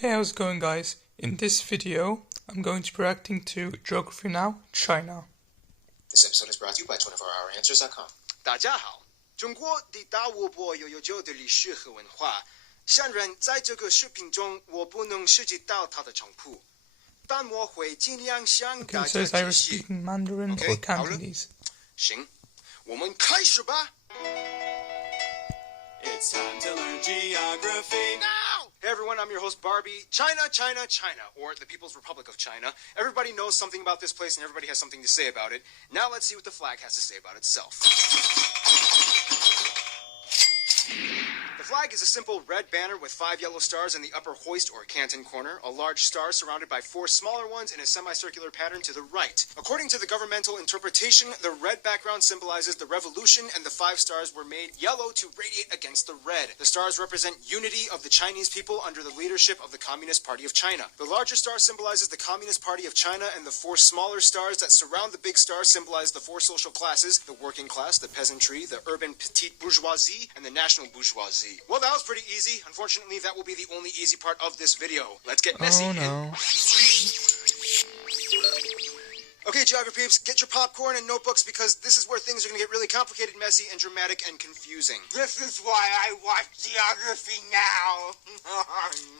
Hey, how's it going, guys? In this video, I'm going to be reacting to Geography Now, China. This episode is brought to you by 24HourAnswers.com. 大家好，中国的大湖泊有悠久的历史和文化。虽然在这个视频中我不能涉及到它的程度，但我会尽量向 Okay, 大 so 家 is Ira 解析。 speaking Mandarin Okay, or 好了。 Cantonese? 行，我们开始吧。 It's time to learn geography. Now! Hey everyone, I'm your host Barbie. China, China, China, or the People's Republic of China. Everybody knows something about this place and everybody has something to say about it. Now let's see what the flag has to say about itself. The flag is a simple red banner with 5 yellow stars in the upper hoist or canton corner, a large star surrounded by 4 smaller ones in a semicircular pattern to the right. According to the governmental interpretation, the red background symbolizes the revolution and the 5 stars were made yellow to radiate against the red. The stars represent unity of the Chinese people under the leadership of the Communist Party of China. The larger star symbolizes the Communist Party of China, and the 4 smaller stars that surround the big star symbolize the 4 social classes: the working class, the peasantry, the urban petite bourgeoisie, and the national bourgeoisie. Well, that was pretty easy. Unfortunately, that will be the only easy part of this video. Let's get messy. Oh no. Okay, geography peeps, get your popcorn and notebooks because this is where things are going to get really complicated, messy, and dramatic and confusing. This is why I watch geography now.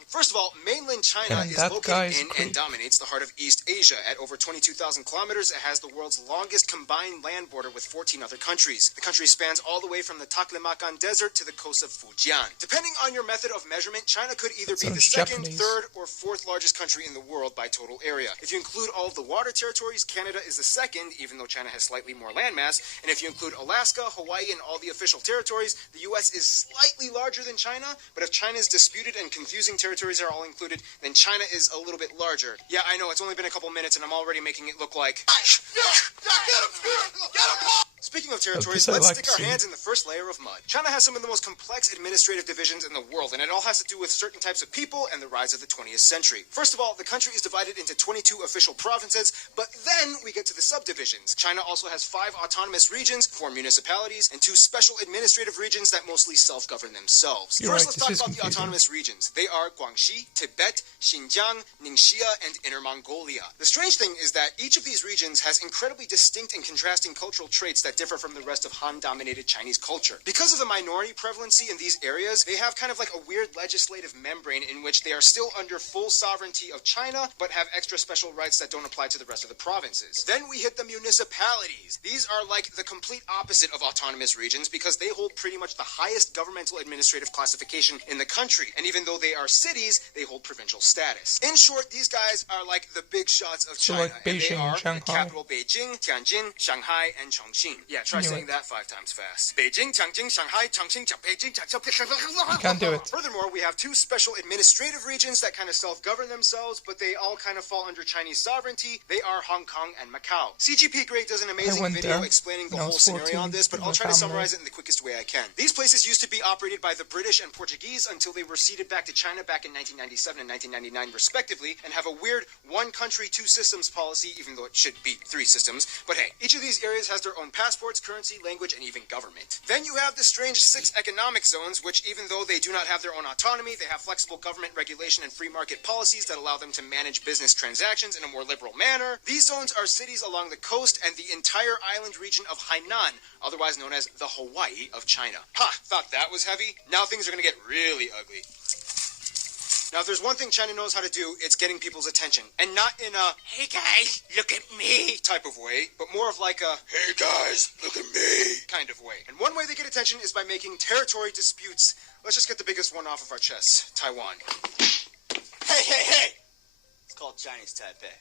First of all, mainland China And is that located guy's in creep. and dominates the heart of East Asia. At over 22,000 kilometers, it has the world's longest combined land border with 14 other countries. The country spans all the way from the Taklamakan Desert to the coast of Fujian. Depending on your method of measurement, China could either be the Sounds second, Japanese. third, or fourth largest country in the world by total area. If you include all of the water territories, Canada is the second, even though China has slightly more landmass. And if you include Alaska, Hawaii, and all the official territories, the U.S. is slightly larger than China. But if China's disputed and confusing territories are all included, then China is a little bit larger. Yeah, I know, it's only been a couple minutes and I'm already making it look like... Speaking of territories, I'd let's like stick to our see. hands in the first layer of mud. China has some of the most complex administrative divisions in the world, and it all has to do with certain types of people and the rise of the 20th century. First of all, the country is divided into 22 official provinces, but then we get to the subdivisions. China also has 5 autonomous regions, 4 municipalities, and 2 special administrative regions that mostly self-govern themselves. You're First, right, let's talk this is about the confusing. autonomous regions. They are Guangxi, Tibet, Xinjiang, Ningxia, and Inner Mongolia. The strange thing is that each of these regions has incredibly distinct and contrasting cultural traits that differ from the rest of Han-dominated Chinese culture. Because of the minority prevalency in these areas, they have kind of like a weird legislative membrane in which they are still under full sovereignty of China, but have extra special rights that don't apply to the rest of the provinces. Then we hit the municipalities. These are like the complete opposite of autonomous regions because they hold pretty much the highest governmental administrative classification in the country, and even though they are cities, they hold provincial status. In short, these guys are like the big shots of So China, like and they Beijing, are Shanghai. the capital Beijing, Tianjin, Shanghai, and Chongqing. Yeah, try Knew saying it. that 5 times fast. Beijing, Tianjin, Shanghai, Chongqing, Beijing, You can't do it. Furthermore, we have 2 special administrative regions that kind of self-govern themselves, but they all kind of fall under Chinese sovereignty. They are Hong Kong and Macau. CGP Grey does an amazing went video there explaining the when I whole was scenario 14 on this, but with I'll my try to family. summarize it in the quickest way I can. These places used to be operated by the British and Portuguese until they were ceded back to China back in 1997 and 1999 respectively, and have a weird one country, 2 systems policy, even though it should be 3 systems. But hey, each of these areas has their own passports, currency, language, and even government. Then you have the strange 6 economic zones, which even though they do not have their own autonomy, they have flexible government regulation and free market policies that allow them to manage business transactions in a more liberal manner. These zones are cities along the coast and the entire island region of Hainan, otherwise known as the Hawaii of China. Ha! Thought that was heavy? Now things are gonna get really ugly. Now, if there's one thing China knows how to do, it's getting people's attention. And not in a, hey guys, look at me type of way, but more of like a, hey guys, look at me kind of way. And one way they get attention is by making territory disputes. Let's just get the biggest one off of our chests, Taiwan. Hey! It's called Chinese Taipei.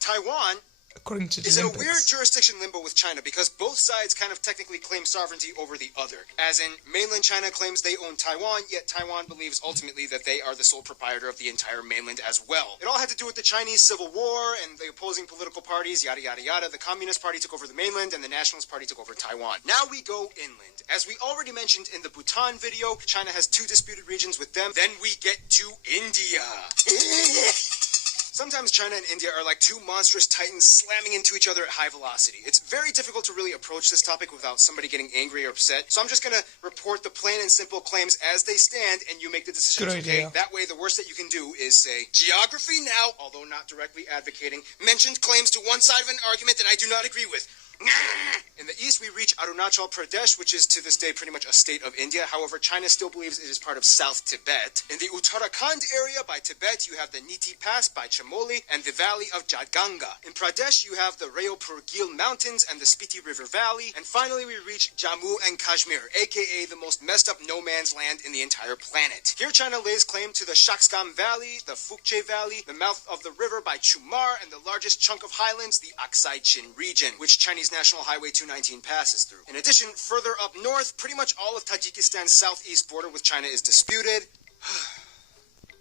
Taiwan According to the is in a Olympics. weird jurisdiction limbo with China because both sides kind of technically claim sovereignty over the other. As in, mainland China claims they own Taiwan, yet Taiwan believes ultimately that they are the sole proprietor of the entire mainland as well. It all had to do with the Chinese Civil War and the opposing political parties, yada yada yada. The Communist Party took over the mainland and the Nationalist Party took over Taiwan. Now we go inland. As we already mentioned in the Bhutan video, China has 2 disputed regions with them. Then we get to India. Sometimes China and India are like two monstrous titans slamming into each other at high velocity. It's very difficult to really approach this topic without somebody getting angry or upset, so I'm just going to report the plain and simple claims as they stand, and you make the decisions, Good okay? idea. That way, the worst that you can do is say, Geography Now, although not directly advocating, mentioned claims to one side of an argument that I do not agree with. In the east, we reach Arunachal Pradesh, which is to this day pretty much a state of India. However, China still believes it is part of South Tibet. In the Uttarakhand area by Tibet, you have the Niti Pass by Chamoli and the valley of Jadganga. In Pradesh, you have the Rayopurgil Mountains and the Spiti River Valley. And finally, we reach Jammu and Kashmir, aka the most messed up no man's land in the entire planet. Here, China lays claim to the Shaksgam Valley, the Fukche Valley, the mouth of the river by Chumar, and the largest chunk of highlands, the Aksai Chin region, which Chinese National Highway 219 passes through. In addition, further up north, pretty much all of Tajikistan's southeast border with China is disputed.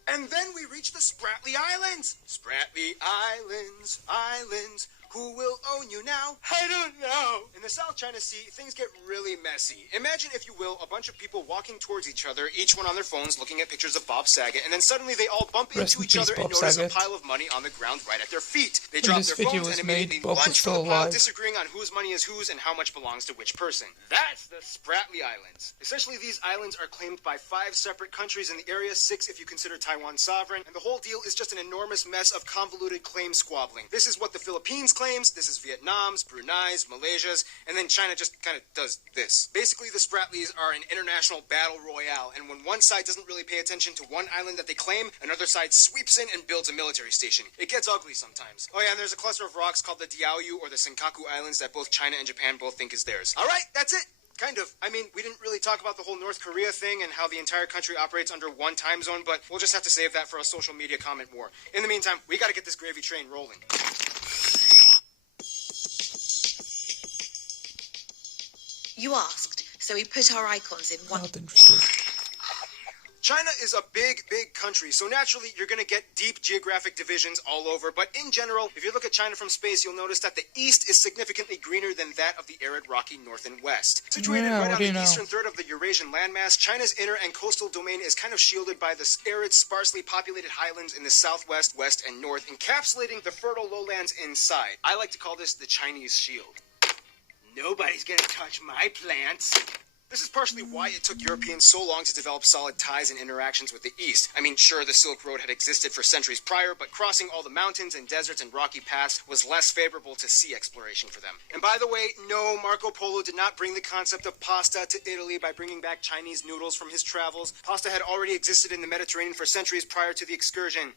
And then we reach the Spratly Islands. Spratly Islands, islands. Who will own you now? I don't know. In the South China Sea, things get really messy. Imagine, if you will, a bunch of people walking towards each other, each one on their phones looking at pictures of Bob Saget, and then suddenly they all bump Rest into in each peace, other and Bob notice Saget. a pile of money on the ground right at their feet. They When drop this their video phones was and made, immediately Bob was lunge still for the pile, alive. disagreeing on whose money is whose and how much belongs to which person. That's the Spratly Islands. Essentially, these islands are claimed by 5 separate countries in the area, 6 if you consider Taiwan sovereign, and the whole deal is just an enormous mess of convoluted claim squabbling. This is what the Philippines claims, this is Vietnam's, Brunei's, Malaysia's, and then China just kind of does this. Basically, the Spratlys are an international battle royale, and when one side doesn't really pay attention to one island that they claim, another side sweeps in and builds a military station. It gets ugly sometimes. Oh yeah, and there's a cluster of rocks called the Diaoyu or the Senkaku Islands that both China and Japan both think is theirs. Alright, that's it! Kind of. I mean, we didn't really talk about the whole North Korea thing and how the entire country operates under one time zone, but we'll just have to save that for a social media comment war. In the meantime, we gotta get this gravy train rolling. You asked, so we put our icons in one. Not interested. China is a big, big country, so naturally you're going to get deep geographic divisions all over, but in general, if you look at China from space, you'll notice that the east is significantly greener than that of the arid, rocky north and west. Situated Yeah, right what on do you the know? eastern third of the Eurasian landmass, China's inner and coastal domain is kind of shielded by the arid, sparsely populated highlands in the southwest, west, and north, encapsulating the fertile lowlands inside. I like to call this the Chinese shield. Nobody's gonna touch my plants. This is partially why it took Europeans so long to develop solid ties and interactions with the East. I mean, sure, the Silk Road had existed for centuries prior, but crossing all the mountains and deserts and rocky paths was less favorable to sea exploration for them. And by the way, no, Marco Polo did not bring the concept of pasta to Italy by bringing back Chinese noodles from his travels. Pasta had already existed in the Mediterranean for centuries prior to the excursion.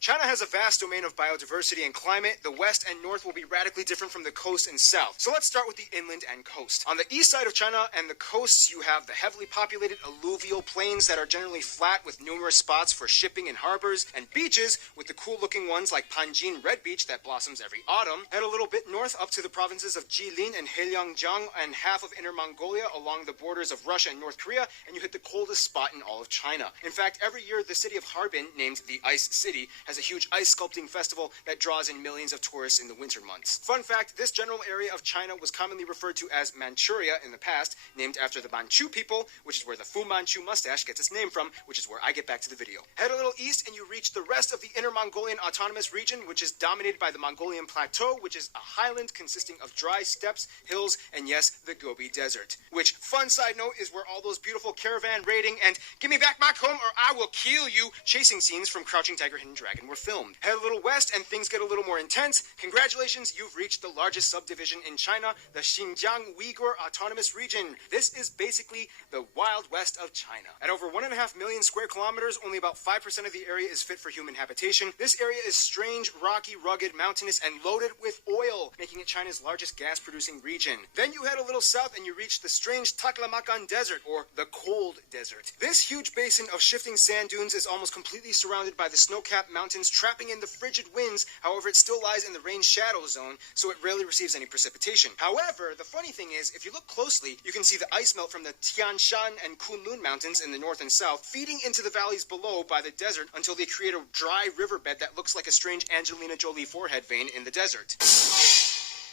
China has a vast domain of biodiversity and climate. The west and north will be radically different from the coast and south. So let's start with the inland and coast. On the east side of China and the coasts, you have the heavily populated alluvial plains that are generally flat with numerous spots for shipping and harbors, and beaches with the cool-looking ones like Panjin Red Beach that blossoms every autumn. Head a little bit north up to the provinces of Jilin and Heilongjiang and half of Inner Mongolia along the borders of Russia and North Korea, and you hit the coldest spot in all of China. In fact, every year the city of Harbin, named the Ice City, has a huge ice sculpting festival that draws in millions of tourists in the winter months. Fun fact, this general area of China was commonly referred to as Manchuria in the past, named after the Manchu people, which is where the Fu Manchu mustache gets its name from, which is where I get back to the video. Head a little east and you reach the rest of the Inner Mongolian Autonomous Region, which is dominated by the Mongolian Plateau, which is a highland consisting of dry steppes, hills, and yes, the Gobi Desert. Which, fun side note, is where all those beautiful caravan raiding and "give me back my comb or I will kill you" chasing scenes from Crouching Tiger, Hidden Dragon were filmed. Head a little west and things get a little more intense. Congratulations, you've reached the largest subdivision in China, the Xinjiang Uyghur Autonomous Region. This is basically the Wild West of China. At over 1.5 million square kilometers, only about 5% of the area is fit for human habitation. This area is strange, rocky, rugged, mountainous, and loaded with oil, making it China's largest gas-producing region. Then you head a little south and you reach the strange Taklamakan Desert, or the Cold Desert. This huge basin of shifting sand dunes is almost completely surrounded by the snow-capped mountains, trapping in the frigid winds. However, it still lies in the rain shadow zone, so it rarely receives any precipitation. However, the funny thing is, if you look closely, you can see the ice melt from the Tian Shan and Kunlun mountains in the north and south, feeding into the valleys below by the desert until they create a dry riverbed that looks like a strange Angelina Jolie forehead vein in the desert.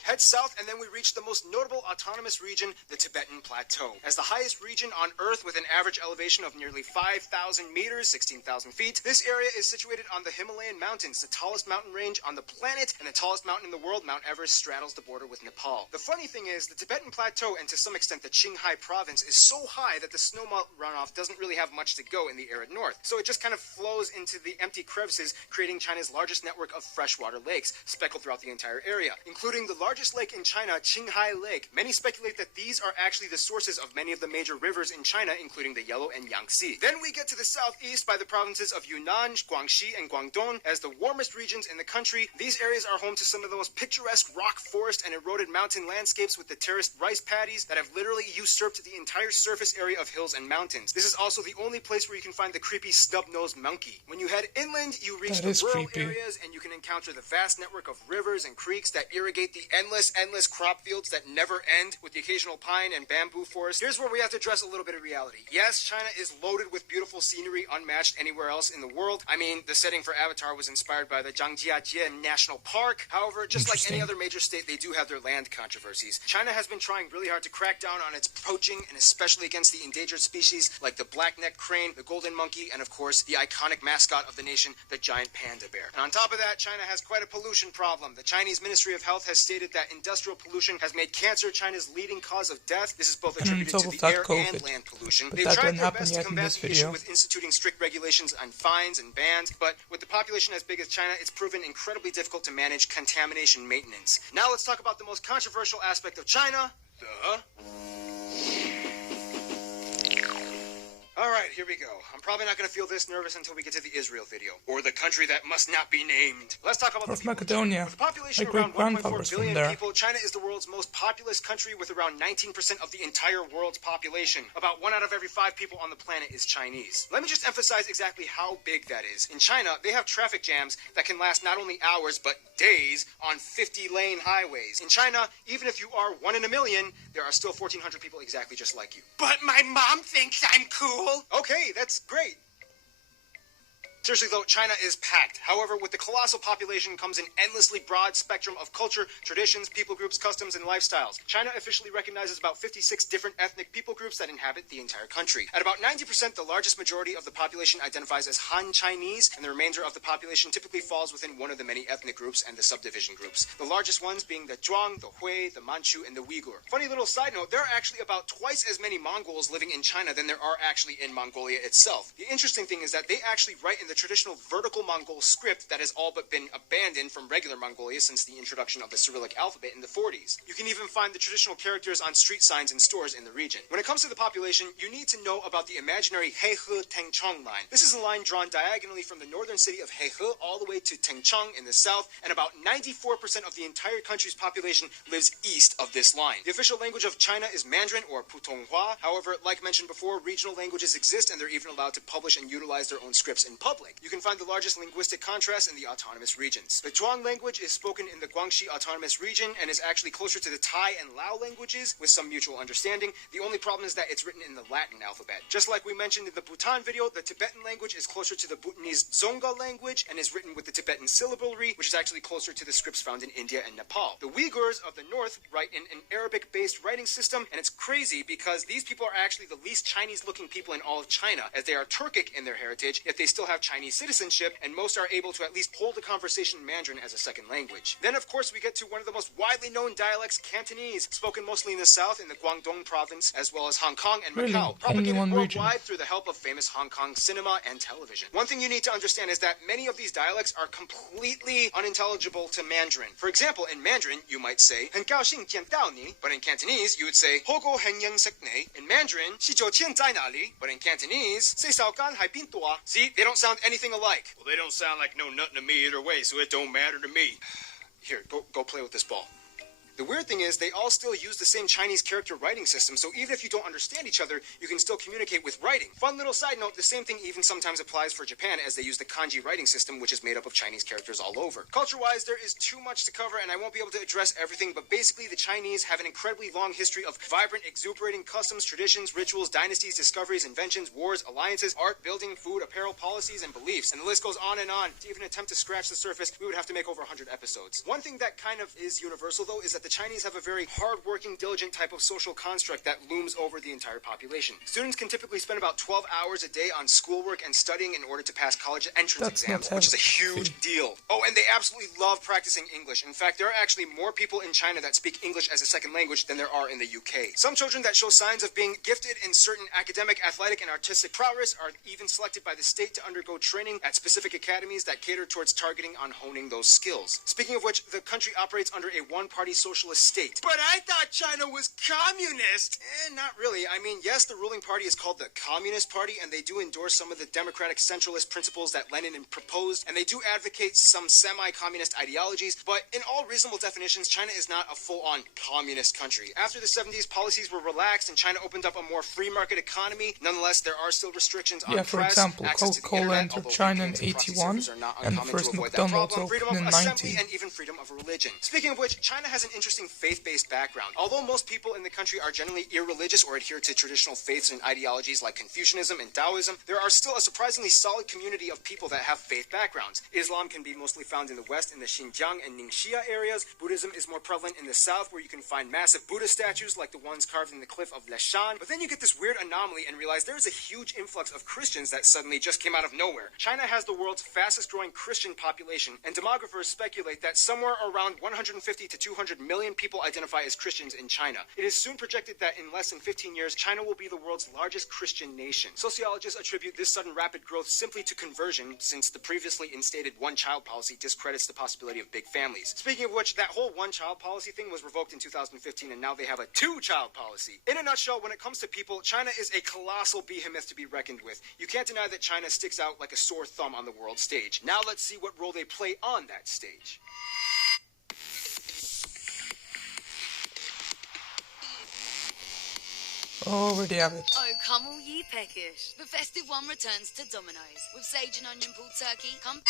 Head south and then we reach the most notable autonomous region, the Tibetan Plateau. As the highest region on Earth with an average elevation of nearly 5,000 meters, 16,000 feet, this area is situated on the Himalayan mountains, the tallest mountain range on the planet and the tallest mountain in the world. Mount Everest straddles the border with Nepal. The funny thing is, the Tibetan Plateau and to some extent the Qinghai province is so high that the snowmelt runoff doesn't really have much to go in the arid north. So it just kind of flows into the empty crevices, creating China's largest network of freshwater lakes, speckled throughout the entire area, including the largest lake in China, Qinghai Lake. Many speculate that these are actually the sources of many of the major rivers in China, including the Yellow and Yangtze. Then we get to the southeast by the provinces of Yunnan, Guangxi, and Guangdong. As the warmest regions in the country, these areas are home to some of the most picturesque rock forest and eroded mountain landscapes with the terraced rice paddies that have literally usurped the entire surface area of hills and mountains. This is also the only place where you can find the creepy snub-nosed monkey. When you head inland, you reach the rural areas and you can encounter the vast network of rivers and creeks that irrigate the endless crop fields that never end, with the occasional pine and bamboo forest. Here's where we have to address a little bit of reality. Yes, China is loaded with beautiful scenery unmatched anywhere else in the world. I mean, the setting for Avatar was inspired by the Zhangjiajie National Park. However, just like any other major state, they do have their land controversies. China has been trying really hard to crack down on its poaching, and especially against the endangered species like the black-necked crane, the golden monkey, and of course, the iconic mascot of the nation, the giant panda bear. And on top of that, China has quite a pollution problem. The Chinese Ministry of Health has stated that industrial pollution has made cancer China's leading cause of death. This is both attributed to the air and land pollution. They've tried their best to combat the issue with instituting strict regulations on fines and bans, but with the population as big as China, it's proven incredibly difficult to manage contamination maintenance. Now let's talk about the most controversial aspect of China, Alright, here we go. I'm probably not going to feel this nervous until we get to the Israel video. Or the country that must not be named. Let's talk about the people. Macedonia. With a population around 1.4 billion people, China is the world's most populous country with around 19% of the entire world's population. About 1 out of every 5 people on the planet is Chinese. Let me just emphasize exactly how big that is. In China, they have traffic jams that can last not only hours, but days on 50-lane highways. In China, even if you are 1 in a million, there are still 1,400 people exactly just like you. But my mom thinks I'm cool. Okay, that's great. Seriously though, China is packed. However, with the colossal population comes an endlessly broad spectrum of culture, traditions, people groups, customs, and lifestyles. China officially recognizes about 56 different ethnic people groups that inhabit the entire country. At about 90%, the largest majority of the population identifies as Han Chinese, and the remainder of the population typically falls within one of the many ethnic groups and the subdivision groups. The largest ones being the Zhuang, the Hui, the Manchu, and the Uyghur. Funny little side note, there are actually about twice as many Mongols living in China than there are actually in Mongolia itself. The interesting thing is that they actually write in the traditional vertical Mongol script that has all but been abandoned from regular Mongolia since the introduction of the Cyrillic alphabet in the 40s. You can even find the traditional characters on street signs in stores in the region. When it comes to the population, you need to know about the imaginary Heihe Tengchong line. This is a line drawn diagonally from the northern city of Heihe all the way to Tengchong in the south, and about 94% of the entire country's population lives east of this line. The official language of China is Mandarin or Putonghua. However, like mentioned before, regional languages exist and they're even allowed to publish and utilize their own scripts in public. You can find the largest linguistic contrast in the autonomous regions. The Zhuang language is spoken in the Guangxi Autonomous Region and is actually closer to the Tai and Lao languages with some mutual understanding. The only problem is that it's written in the Latin alphabet. Just like we mentioned in the Bhutan video, the Tibetan language is closer to the Bhutanese Dzonga language and is written with the Tibetan syllabary, which is actually closer to the scripts found in India and Nepal. The Uyghurs of the north write in an Arabic-based writing system, and it's crazy because these people are actually the least Chinese-looking people in all of China, as they are Turkic in their heritage, yet they still have Chinese citizenship, and most are able to at least hold a conversation in Mandarin as a second language. Then, of course, we get to one of the most widely known dialects, Cantonese, spoken mostly in the south in the Guangdong province, as well as Hong Kong and Macau, propagated worldwide through the help of famous Hong Kong cinema and television. One thing you need to understand is that many of these dialects are completely unintelligible to Mandarin. For example, in Mandarin, you might say, 很高兴见到你, but in Cantonese, you would say, 好高興認識你. In Mandarin, 是昨天在哪裡, but in Cantonese, 是時間喺邊度啊? See, they don't sound anything alike. Well, they don't sound like no nothing to me either way, so it don't matter to me. Here, go play with this ball. The weird thing is, they all still use the same Chinese character writing system, so even if you don't understand each other, you can still communicate with writing. Fun little side note, the same thing even sometimes applies for Japan, as they use the kanji writing system, which is made up of Chinese characters all over. Culture-wise, there is too much to cover, and I won't be able to address everything, but basically the Chinese have an incredibly long history of vibrant, exuberating customs, traditions, rituals, dynasties, discoveries, inventions, wars, alliances, art, building, food, apparel, policies, and beliefs, and the list goes on and on. To even attempt to scratch the surface, we would have to make over 100 episodes. One thing that kind of is universal, though, is that the Chinese have a very hard-working, diligent type of social construct that looms over the entire population. Students can typically spend about 12 hours a day on schoolwork and studying in order to pass college entrance exams, which is a huge deal. Oh, and they absolutely love practicing English. In fact, there are actually more people in China that speak English as a second language than there are in the UK. Some children that show signs of being gifted in certain academic, athletic, and artistic prowess are even selected by the state to undergo training at specific academies that cater towards targeting on honing those skills. Speaking of which, the country operates under a one-party socialist state. But I thought China was communist. Not really. I mean, yes, the ruling party is called the Communist Party, and they do endorse some of the democratic centralist principles that Lenin proposed, and they do advocate some semi-communist ideologies, but in all reasonable definitions, China is not a full-on communist country. After the 70s, policies were relaxed, and China opened up a more free market economy. Nonetheless, there are still restrictions on for press, example, access to the Coca-Cola internet, entered although China in VPNs and proxy 81, servers are not and the uncommon first to avoid that McDonald's problem. Freedom of opened in assembly 90. and even freedom of religion. Speaking of which, China has an interesting faith-based background. Although most people in the country are generally irreligious or adhere to traditional faiths and ideologies like Confucianism and Taoism, there are still a surprisingly solid community of people that have faith backgrounds. Islam can be mostly found in the west in the Xinjiang and Ningxia areas. Buddhism is more prevalent in the south, where you can find massive Buddha statues like the ones carved in the cliff of Leshan. But then you get this weird anomaly and realize there is a huge influx of Christians that suddenly just came out of nowhere. China has the world's fastest growing Christian population, and demographers speculate that somewhere around 150 to 200 million people identify as Christians in China. It is soon projected that in less than 15 years, China will be the world's largest Christian nation. Sociologists attribute this sudden rapid growth simply to conversion, since the previously instated one-child policy discredits the possibility of big families. Speaking of which, that whole one-child policy thing was revoked in 2015, and now they have a two-child policy. In a nutshell, when it comes to people, China is a colossal behemoth to be reckoned with. You can't deny that China sticks out like a sore thumb on the world stage. Now let's see what role they play on that stage. Already have it. Oh, come all ye peckish. The festive one returns to Domino's with sage and onion pulled turkey. Come.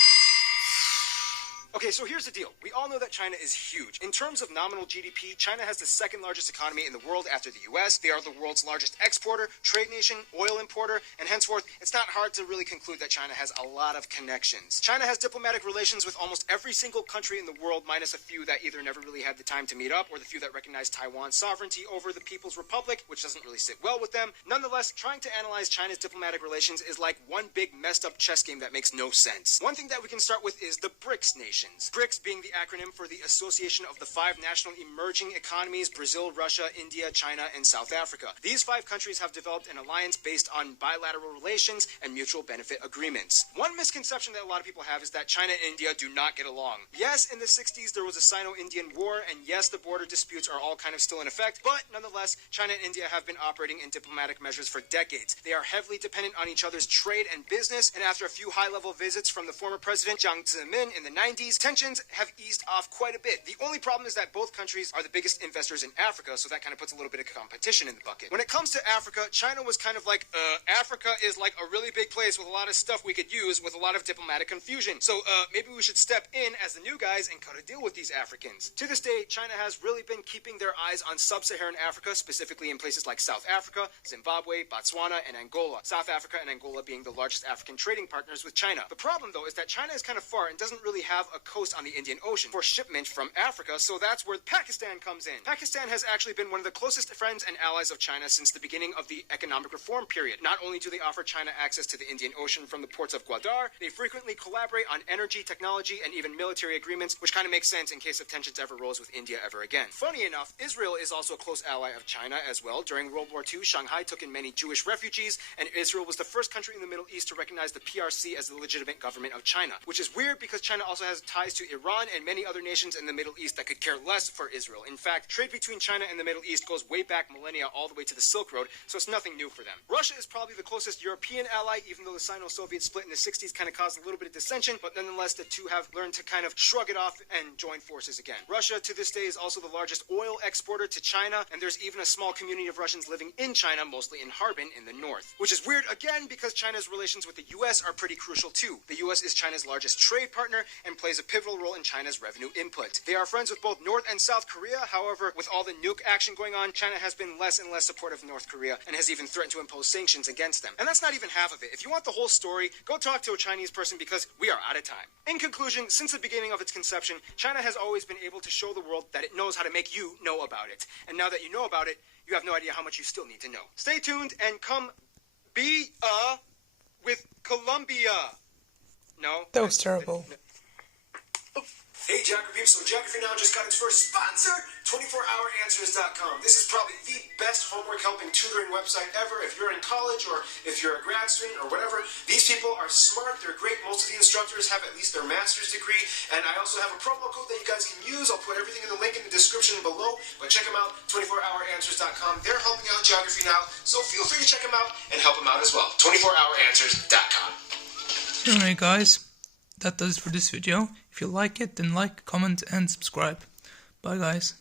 Okay, so here's the deal. We all know that China is huge. In terms of nominal GDP, China has the second largest economy in the world after the US. They are the world's largest exporter, trade nation, oil importer, and henceforth, it's not hard to really conclude that China has a lot of connections. China has diplomatic relations with almost every single country in the world, minus a few that either never really had the time to meet up, or the few that recognize Taiwan's sovereignty over the People's Republic, which doesn't really sit well with them. Nonetheless, trying to analyze China's diplomatic relations is like one big messed up chess game that makes no sense. One thing that we can start with is the BRICS nations. BRICS being the acronym for the Association of the Five National Emerging Economies: Brazil, Russia, India, China, and South Africa. These five countries have developed an alliance based on bilateral relations and mutual benefit agreements. One misconception that a lot of people have is that China and India do not get along. Yes, in the 60s there was a Sino-Indian war, and yes, the border disputes are all kind of still in effect, but nonetheless, China and India have been operating in diplomatic measures for decades. They are heavily dependent on each other's trade and business, and after a few high-level visits from the former president Jiang Zemin in the 90s, tensions have eased off quite a bit. The only problem is that both countries are the biggest investors in Africa, so that kind of puts a little bit of competition in the bucket. When it comes to Africa, China was kind of like, Africa is like a really big place with a lot of stuff we could use with a lot of diplomatic confusion. So maybe we should step in as the new guys and cut a deal with these Africans. To this day, China has really been keeping their eyes on sub-Saharan Africa, specifically in places like South Africa, Zimbabwe, Botswana, and Angola. South Africa and Angola being the largest African trading partners with China. The problem, though, is that China is kind of far and doesn't really have a coast on the Indian Ocean for shipment from Africa, so that's where Pakistan comes in. Pakistan has actually been one of the closest friends and allies of China since the beginning of the economic reform period. Not only do they offer China access to the Indian Ocean from the ports of Gwadar, they frequently collaborate on energy, technology, and even military agreements, which kind of makes sense in case if tensions ever rose with India ever again. Funny enough, Israel is also a close ally of China as well. During World War II, Shanghai took in many Jewish refugees, and Israel was the first country in the Middle East to recognize the PRC as the legitimate government of China, which is weird because China also has ties to Iran and many other nations in the Middle East that could care less for Israel. In fact, trade between China and the Middle East goes way back millennia all the way to the Silk Road, so it's nothing new for them. Russia is probably the closest European ally, even though the Sino-Soviet split in the 60s kind of caused a little bit of dissension, but nonetheless the two have learned to kind of shrug it off and join forces again. Russia to this day is also the largest oil exporter to China, and there's even a small community of Russians living in China, mostly in Harbin in the north. Which is weird again because China's relations with the US are pretty crucial too. The US is China's largest trade partner and plays plays a pivotal role in China's revenue input. They are friends with both North and South Korea. However, with all the nuke action going on, China has been less and less supportive of North Korea and has even threatened to impose sanctions against them. And that's not even half of it. If you want the whole story, go talk to a Chinese person because we are out of time. In conclusion, since the beginning of its conception, China has always been able to show the world that it knows how to make you know about it. And now that you know about it, you have no idea how much you still need to know. Stay tuned and come be with Colombia. No? That was terrible. Hey Geography peeps, so Geography Now just got its first sponsor, 24HourAnswers.com. This is probably the best homework helping tutoring website ever. If you're in college or if you're a grad student or whatever, these people are smart, they're great. Most of the instructors have at least their master's degree, and I also have a promo code that you guys can use. I'll put everything in the link in the description below, but check them out, 24HourAnswers.com. They're helping out Geography Now, so feel free to check them out and help them out as well, 24HourAnswers.com. Anyway guys, that does it for this video. If you like it, then like, comment and subscribe. Bye guys.